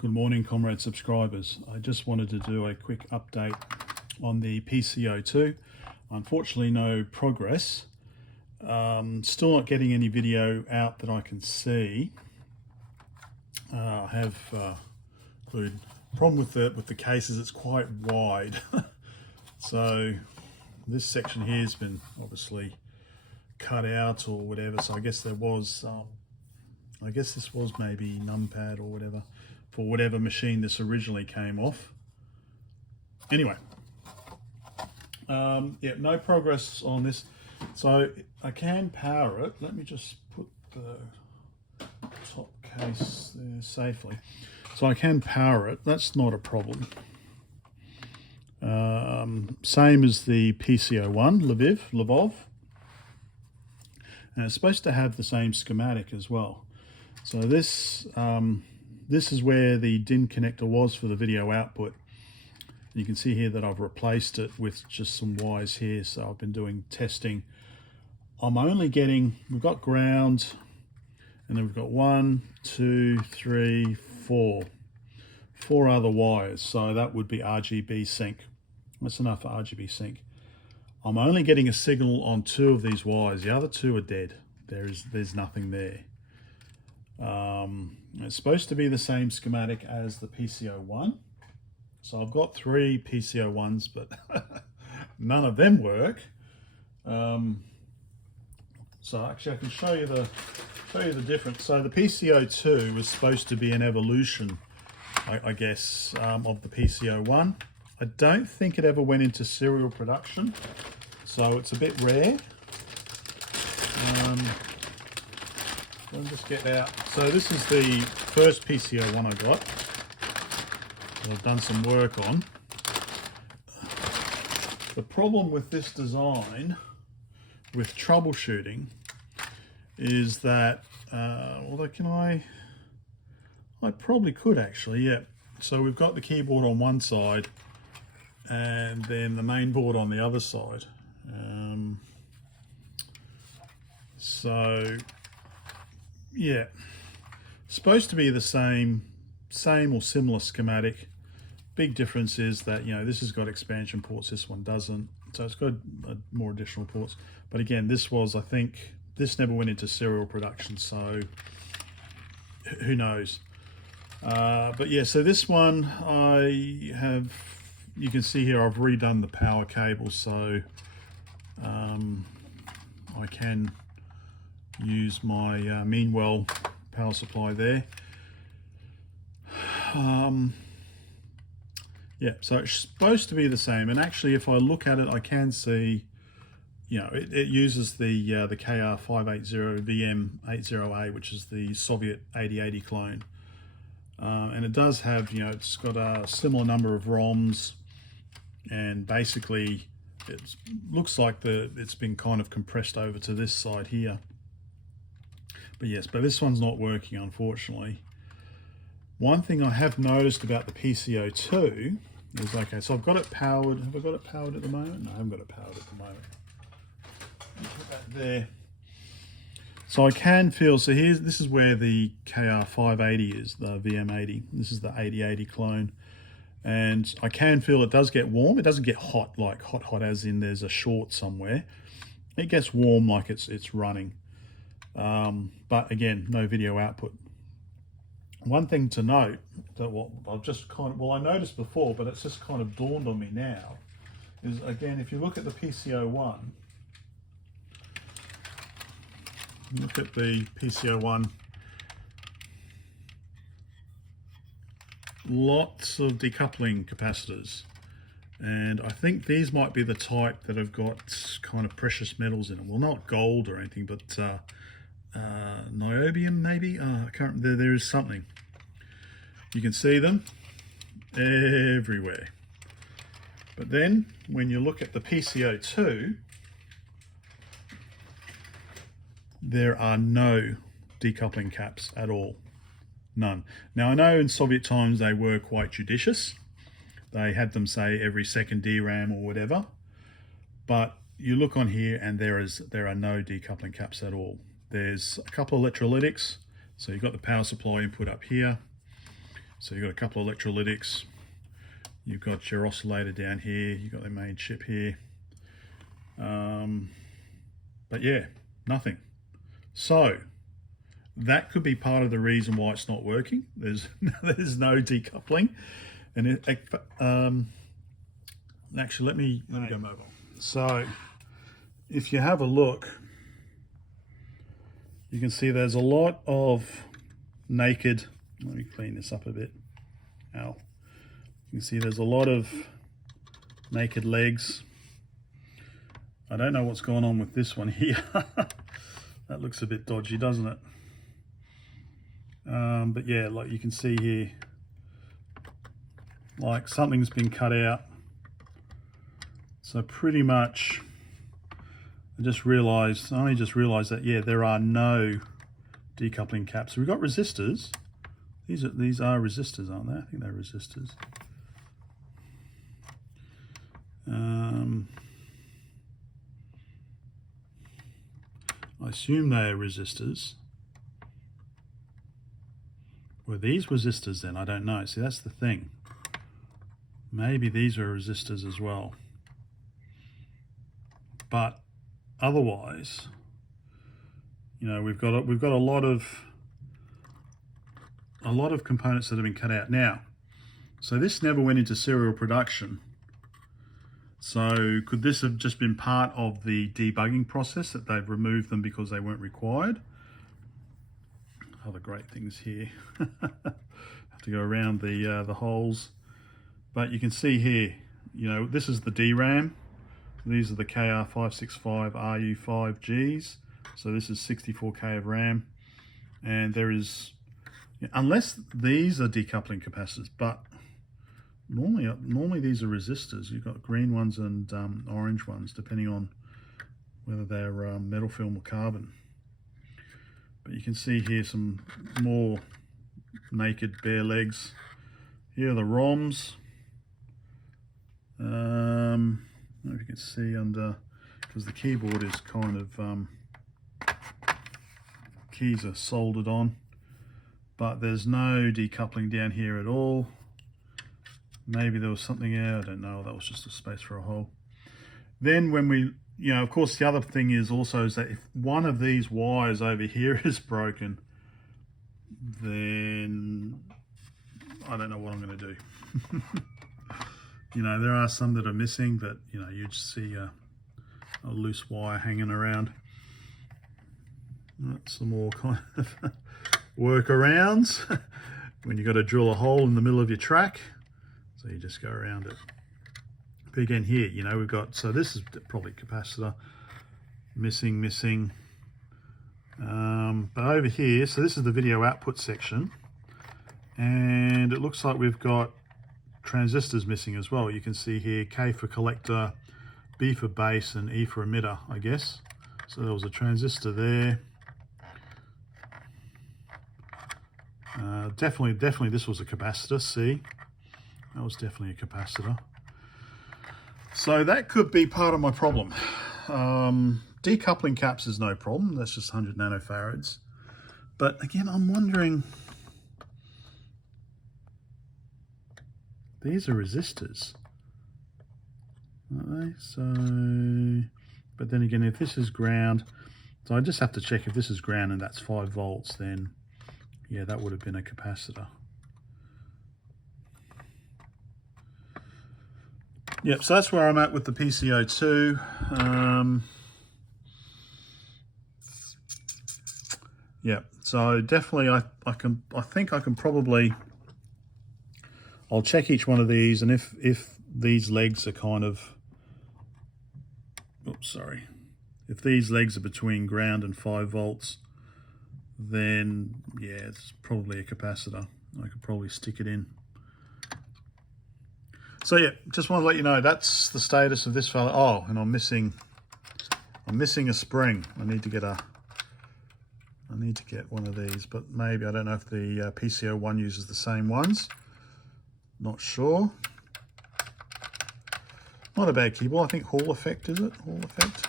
Good morning, comrade subscribers. I just wanted to do a quick update on the PCO2. Unfortunately, no progress. Still not getting any video out that I can see. I have included problem with the case is it's quite wide. So this section here has been obviously cut out or whatever. So I guess there was I guess this was maybe numpad or whatever for whatever machine this originally came off. Anyway, yeah, no progress on this. So I can power it. Let me just put the top case there safely. So I can power it. That's not a problem. Same as the PCO1, Lvov. And it's supposed to have the same schematic as well. So this this is where the DIN connector was for the video output. You can see here that I've replaced it with just some wires here. So I've been doing testing. I'm only getting, we've got ground, and then we've got 1, 2, 3, 4 other wires. So that would be RGB sync. That's enough for RGB sync. I'm only getting a signal on 2 of these wires. The other 2 are dead. There's nothing there. It's supposed to be the same schematic as the PCO1. So I've got 3 PCO1s, but none of them work. So actually I can show you the difference. So the PCO2 was supposed to be an evolution, I guess, of the PCO1. I don't think it ever went into serial production, so it's a bit rare. Let me just get out. So this is the first PCO1 I got that I've done some work on. The problem with this design, with troubleshooting, is that, although I probably could actually, yeah. So we've got the keyboard on one side and then the main board on the other side. So yeah, supposed to be the same or similar schematic. Big difference is that, you know, this has got expansion ports, this one doesn't. So it's got more additional ports. But again, this was, I think, this never went into serial production, so who knows. But yeah, so this one I have, you can see here I've redone the power cable, so I can use my Meanwell power supply there. Yeah, so it's supposed to be the same, and actually if I look at it I can see, you know, it uses the KR580 VM80A, which is the Soviet 8080 clone, and it does have, you know, it's got a similar number of ROMs, and basically it looks like it's been kind of compressed over to this side here. But yes, but this one's not working, unfortunately. One thing I have noticed about the PCO2 is, okay, so I've got it powered. Have I got it powered at the moment? No, I haven't got it powered at the moment. Put that there. So I can feel, so this is where the KR580 is, the VM80. This is the 8080 clone. And I can feel it does get warm. It doesn't get hot, like hot as in there's a short somewhere. It gets warm like it's running. But again, no video output. One thing to note that I noticed before, but it's just kind of dawned on me now, is again, if you look at the PCO1, lots of decoupling capacitors, and I think these might be the type that have got kind of precious metals in them. Well, not gold or anything, but niobium maybe. I can't. There is something. You can see them everywhere. But then when you look at the PCO2, there are no decoupling caps at all. None. Now I know in Soviet times they were quite judicious. They had them say every second DRAM or whatever. But you look on here and there are no decoupling caps at all. There's a couple of electrolytics. So you've got the power supply input up here. So you've got a couple of electrolytics. You've got your oscillator down here. You've got the main chip here. But yeah, nothing. So that could be part of the reason why it's not working. There's no decoupling. And actually, let me go mobile. So if you have a look, you can see there's a lot of naked. Let me clean this up a bit. Ow. You can see there's a lot of naked legs. I don't know what's going on with this one here. That looks a bit dodgy, doesn't it? But yeah, like you can see here, like something's been cut out. So pretty much, I only just realized that, yeah, there are no decoupling caps. We've got resistors. These are resistors, aren't they? I think they're resistors. I assume they are resistors. Were these resistors then? I don't know. See, that's the thing. Maybe these are resistors as well. But otherwise, you know, we've got a lot of components that have been cut out. Now, so this never went into serial production. So could this have just been part of the debugging process, that they've removed them because they weren't required? Other great things here. Have to go around the holes. But you can see here, you know, this is the DRAM. These are the KR565 RU5Gs. So this is 64K of RAM. And there is, unless these are decoupling capacitors, but normally these are resistors. You've got green ones and orange ones, depending on whether they're metal film or carbon. But you can see here some more naked bare legs. Here are the ROMs. I don't know if you can see under, because the keyboard is kind of, keys are soldered on, but there's no decoupling down here at all. Maybe there was something there, I don't know, that was just a space for a hole. Then when we, you know, of course the other thing is also is that if one of these wires over here is broken, then I don't know what I'm going to do. You know, there are some that are missing, but you know, you just see a loose wire hanging around. That's some more kind of workarounds when you've got to drill a hole in the middle of your track. So you just go around it. But again here, you know, we've got, so this is probably capacitor, missing. But over here, so this is the video output section. And it looks like we've got transistors missing as well. You can see here, K for collector, B for base, and E for emitter, I guess. So there was a transistor there. Definitely this was a capacitor, C. That was definitely a capacitor. So that could be part of my problem. Decoupling caps is no problem. That's just 100 nanofarads. But again, I'm wondering, these are resistors, aren't they? So, but then again, if this is ground, so I just have to check if this is ground and that's 5 volts, then yeah, that would have been a capacitor. Yep, so that's where I'm at with the PCO2. Yeah, so definitely I think I can probably, I'll check each one of these, and if these legs are kind of, oops, sorry, if these legs are between ground and 5 volts, then yeah, it's probably a capacitor. I could probably stick it in. So yeah, just want to let you know that's the status of this fella. Oh, and I'm missing a spring. I need to get one of these, but maybe, I don't know if the PCO1 uses the same ones. Not sure. Not a bad keyboard. I think Hall Effect, is it? Hall Effect.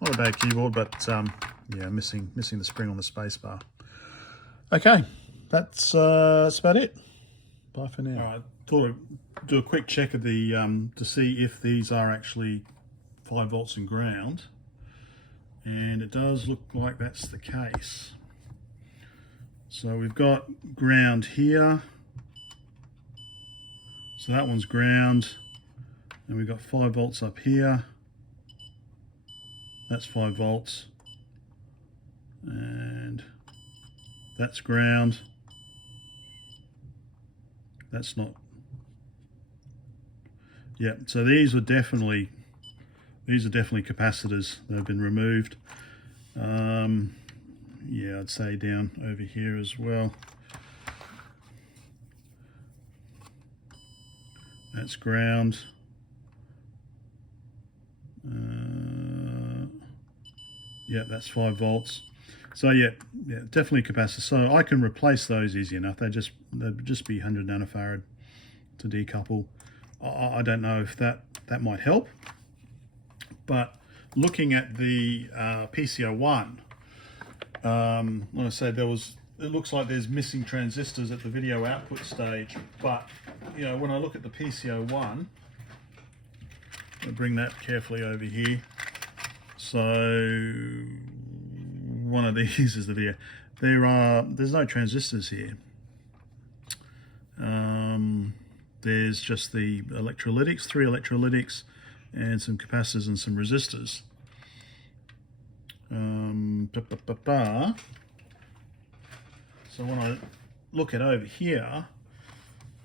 Not a bad keyboard, but yeah, missing the spring on the space bar. Okay, that's about it. Bye for now. All right, thought I'd do a quick check of the to see if these are actually 5 volts and ground, and it does look like that's the case. So we've got ground here, so that one's ground, and we've got 5 volts up here. That's 5 volts, and that's ground. That's not. Yeah, so these are definitely capacitors that have been removed. Yeah, I'd say down over here as well. That's ground. Yeah, that's 5 volts. So yeah, definitely capacitors. So I can replace those easy enough. They'd just be 100 nanofarad to decouple. I don't know if that might help, but looking at the PC01, when I say it looks like there's missing transistors at the video output stage, but you know, when I look at the PC01, I'll bring that carefully over here. So one of these is the video. There's no transistors here. There's just the electrolytics, 3 electrolytics, and some capacitors and some resistors. So when I look at over here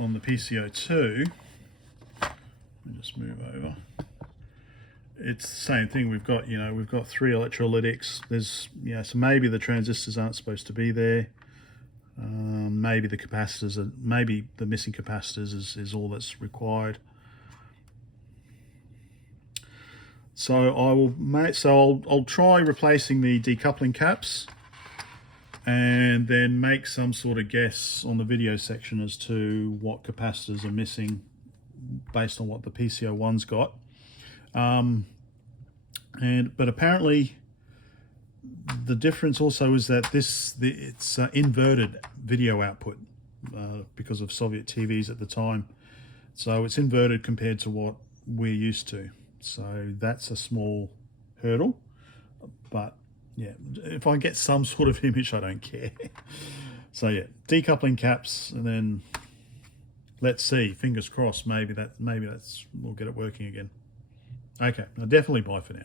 on the PC02, let me just move over. It's the same thing. We've got 3 electrolytics. There's so maybe the transistors aren't supposed to be there. Maybe the capacitors are, maybe the missing capacitors is all that's required. So I'll try replacing the decoupling caps, and then make some sort of guess on the video section as to what capacitors are missing based on what the PC01's got. But apparently the difference also is that it's inverted video output because of Soviet TVs at the time. So it's inverted compared to what we're used to. So that's a small hurdle. But yeah, if I get some sort of image, I don't care. So yeah, decoupling caps, and then let's see, fingers crossed, maybe we'll get it working again. Okay, now definitely bye for now.